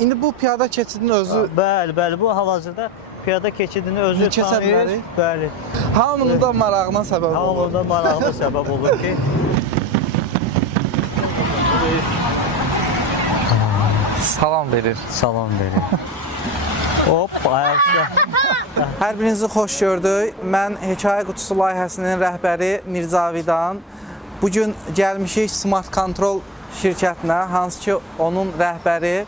indi bu piyada keçidinin özü Bəli, bu hal-hazırda piyada keçidini özü tanıyır. Bəli. hamının da marağına səbəb olur. Hamının da marağına səbəb olur ki, Salam verir. salam verir. Hop, ayaqda. Hər birinizi xoş gördük. Mən Hekayə Qutusu layihəsinin rəhbəri Mirzavidan. Bugün gəlmişik Smart Control şirkətinə, hansı ki onun rəhbəri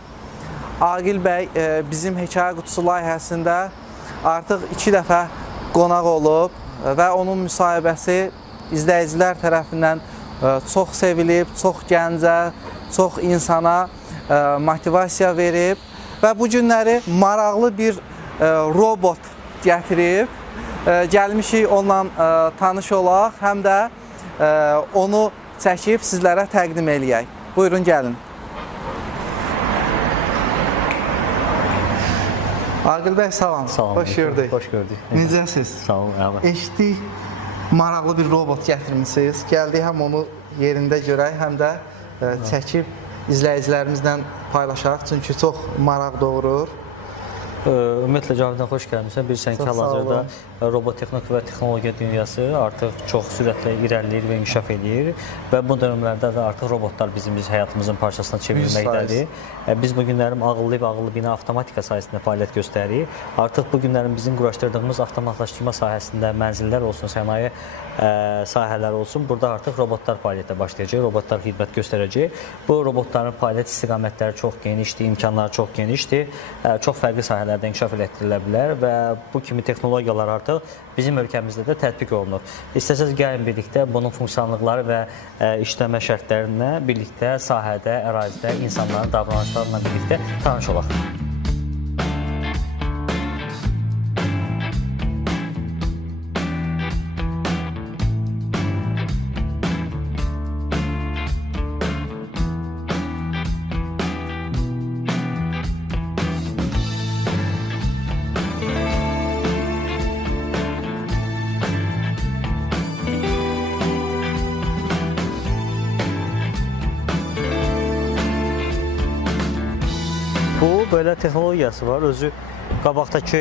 Aqil bəy bizim Hekayə Qutusu layihəsində artıq 2 dəfə qonaq olub və onun müsahibəsi izləyicilər tərəfindən çox sevilib, çox gəncə, çox insana motivasiya verib və bu günləri maraqlı bir robot gətirib. Gəlmişik onunla tanış olaq, həm də onu çəkib sizlərə təqdim eləyək. Buyurun, gəlin. Aqil bəy, salam. Salam. Xoş gördük. Xoş gördük. Necəsiz? Sağ olun, əla. Eşitdik, maraqlı bir robot gətirmişsiniz. Gəldik, həm onu yerində görək, həm də çəkib izləyicilərimizlə paylaşaq, çünki çox maraq doğurur. Ümumiyyətlə, Cavidan xoş gəlmişsən. Bilirsən ki, hal-hazırda robotexnik və texnologiya dünyası artıq çox sürətlə irəliləyir və inkişaf edir və bu dönəmlərdə də artıq robotlar bizim həyatımızın parçasına çevrilməkdədir. Biz bu günlərim ağıllı və ağıllı bina avtomatika sayəsində fəaliyyət göstəririk. Artıq bu günlərin bizim quraşdırdığımız avtomatlaşdırma sahəsində mənzillər olsun, sənaye sahələr olsun, burada artıq robotlar fəaliyyətə başlayacaq, robotlar xidmət göstərəcək. Bu robotların fəaliyyət istiqamətləri çox genişdir, imkanları çox genişdir, çox fərqli sahələrdə inkişaf elətdirilə bilər və bu kimi texnologiyalar artıq bizim ölkəmizdə də tətbiq olunur. İstəsəz gəlin birlikdə bunun funksionallıqları və işləmə şərtlərinə birlikdə sahədə, ərazidə insanların davranışlarla birlikdə tanış olaq. Bu böyle texnologiyası var. Özü qabaqdakı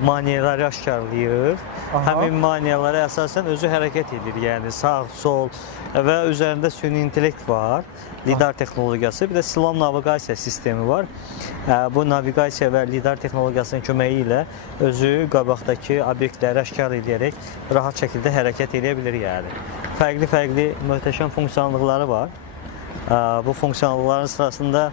maneələri aşkarlayır. Həmin maneələrə əsasən özü hərəkət edir. Yəni sağ, sol və üzərində süni intellekt var. Lidar texnologiyası, bir də Slam naviqasiya sistemi var. Bu naviqasiya və lidar texnologiyasının köməyi ilə özü qabaqdakı obyektləri aşkar edərək rahat şəkildə hərəkət edə bilir. Yəni fərqli möhtəşəm funksiyonallıqları var. Bu funksiyonallıqların sırasında